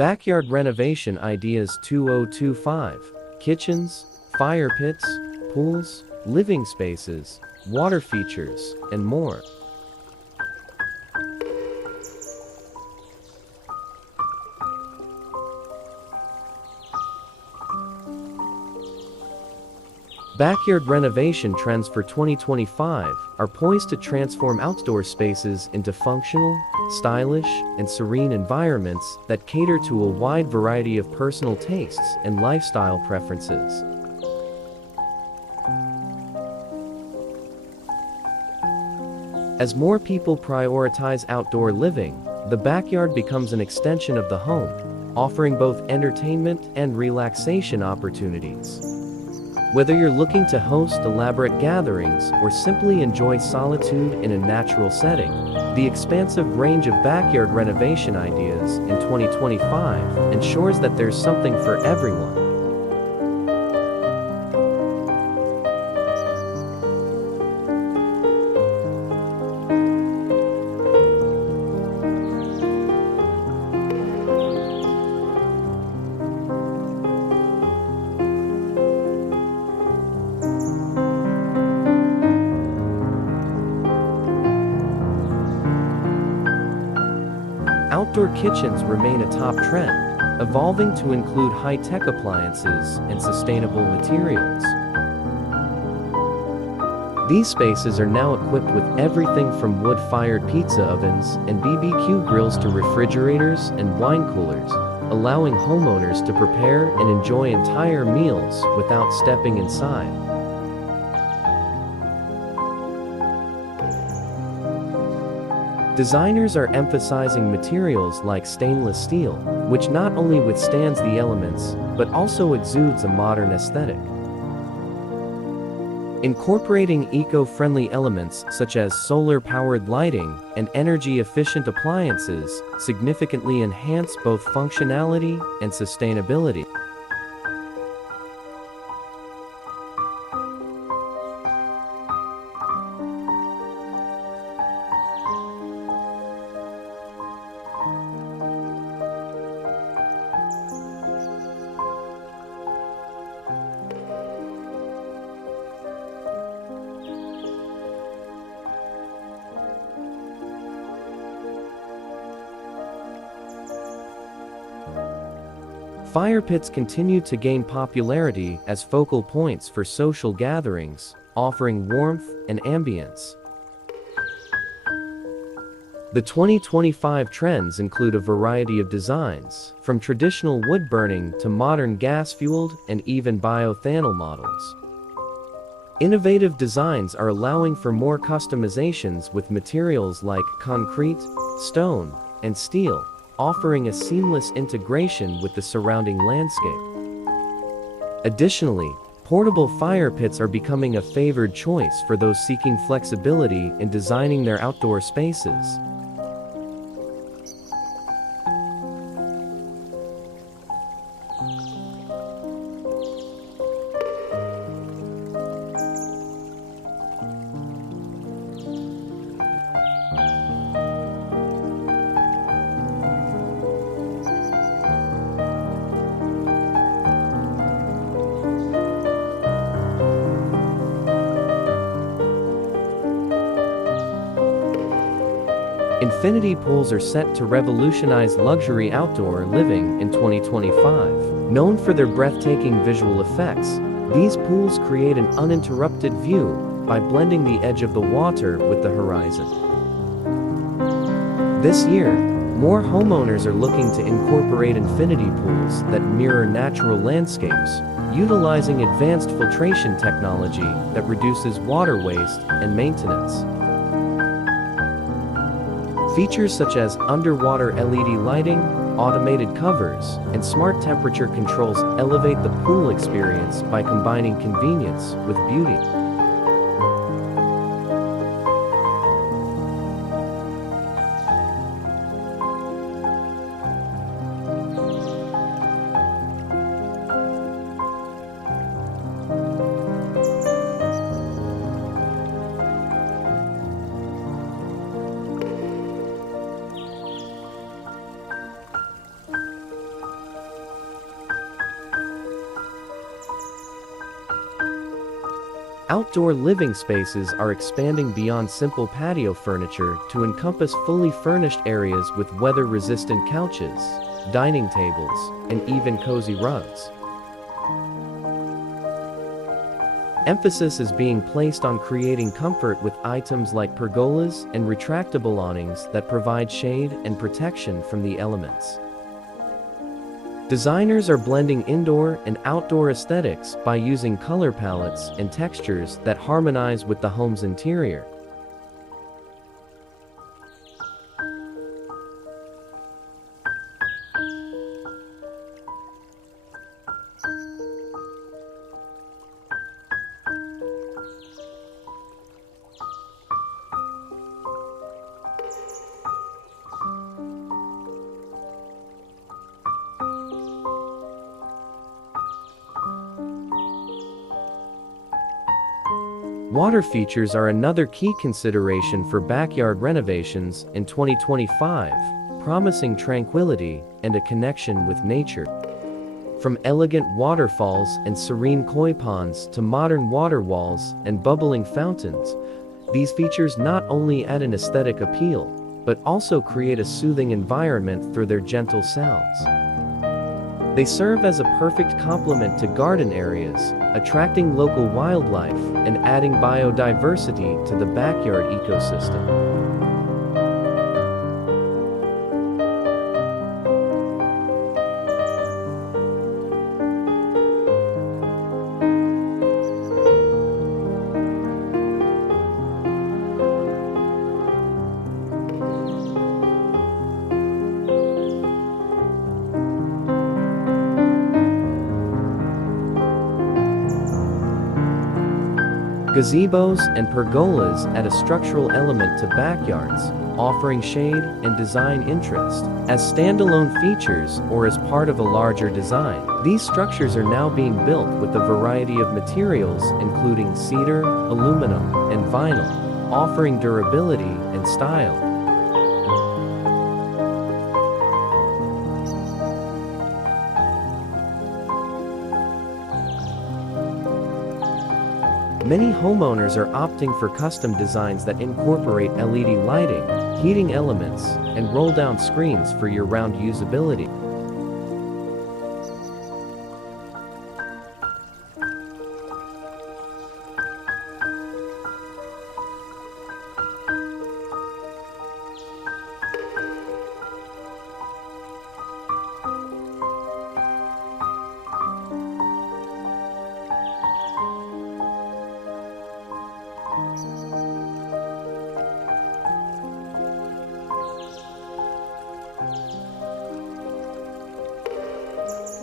Backyard renovation ideas 2025. Kitchens, fire pits, pools, living spaces, water features, and more. Backyard renovation trends for 2025 are poised to transform outdoor spaces into functional, stylish, and serene environments that cater to a wide variety of personal tastes and lifestyle preferences. As more people prioritize outdoor living, the backyard becomes an extension of the home, offering both entertainment and relaxation opportunities. Whether you're looking to host elaborate gatherings or simply enjoy solitude in a natural setting, the expansive range of backyard renovation ideas in 2025 ensures that there's something for everyone. Outdoor kitchens remain a top trend, evolving to include high-tech appliances and sustainable materials. These spaces are now equipped with everything from wood-fired pizza ovens and BBQ grills to refrigerators and wine coolers, allowing homeowners to prepare and enjoy entire meals without stepping inside. Designers are emphasizing materials like stainless steel, which not only withstands the elements, but also exudes a modern aesthetic. Incorporating eco-friendly elements such as solar-powered lighting and energy-efficient appliances significantly enhance both functionality and sustainability. Fire pits continue to gain popularity as focal points for social gatherings, offering warmth and ambience. The 2025 trends include a variety of designs, from traditional wood burning to modern gas-fueled and even bioethanol models. Innovative designs are allowing for more customizations with materials like concrete, stone, and steel, offering a seamless integration with the surrounding landscape. Additionally, portable fire pits are becoming a favored choice for those seeking flexibility in designing their outdoor spaces. Infinity pools are set to revolutionize luxury outdoor living in 2025. Known for their breathtaking visual effects, these pools create an uninterrupted view by blending the edge of the water with the horizon. This year, more homeowners are looking to incorporate infinity pools that mirror natural landscapes, utilizing advanced filtration technology that reduces water waste and maintenance. Features such as underwater LED lighting, automated covers, and smart temperature controls elevate the pool experience by combining convenience with beauty. Outdoor living spaces are expanding beyond simple patio furniture to encompass fully furnished areas with weather-resistant couches, dining tables, and even cozy rugs. Emphasis is being placed on creating comfort with items like pergolas and retractable awnings that provide shade and protection from the elements. Designers are blending indoor and outdoor aesthetics by using color palettes and textures that harmonize with the home's interior. Water features are another key consideration for backyard renovations in 2025, promising tranquility and a connection with nature. From elegant waterfalls and serene koi ponds to modern water walls and bubbling fountains, these features not only add an aesthetic appeal, but also create a soothing environment through their gentle sounds. They serve as a perfect complement to garden areas, attracting local wildlife and adding biodiversity to the backyard ecosystem. Gazebos and pergolas add a structural element to backyards, offering shade and design interest. As standalone features or as part of a larger design, these structures are now being built with a variety of materials including cedar, aluminum, and vinyl, offering durability and style. Many homeowners are opting for custom designs that incorporate LED lighting, heating elements, and roll-down screens for year-round usability.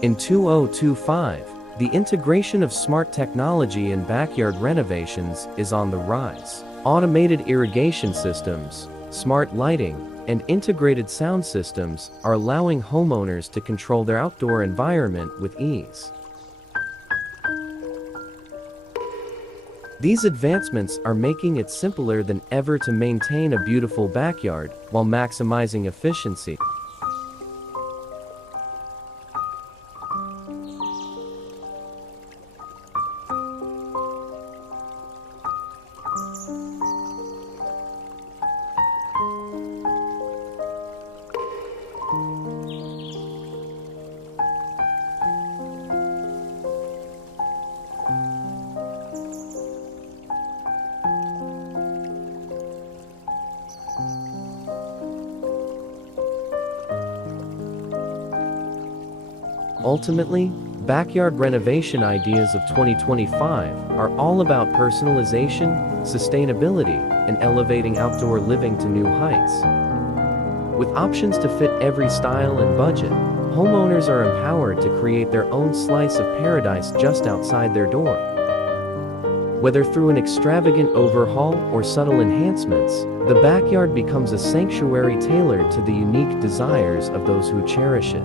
In 2025, the integration of smart technology in backyard renovations is on the rise. Automated irrigation systems, smart lighting, and integrated sound systems are allowing homeowners to control their outdoor environment with ease. These advancements are making it simpler than ever to maintain a beautiful backyard while maximizing efficiency. Ultimately, backyard renovation ideas of 2025 are all about personalization, sustainability, and elevating outdoor living to new heights. With options to fit every style and budget, homeowners are empowered to create their own slice of paradise just outside their door. Whether through an extravagant overhaul or subtle enhancements, the backyard becomes a sanctuary tailored to the unique desires of those who cherish it.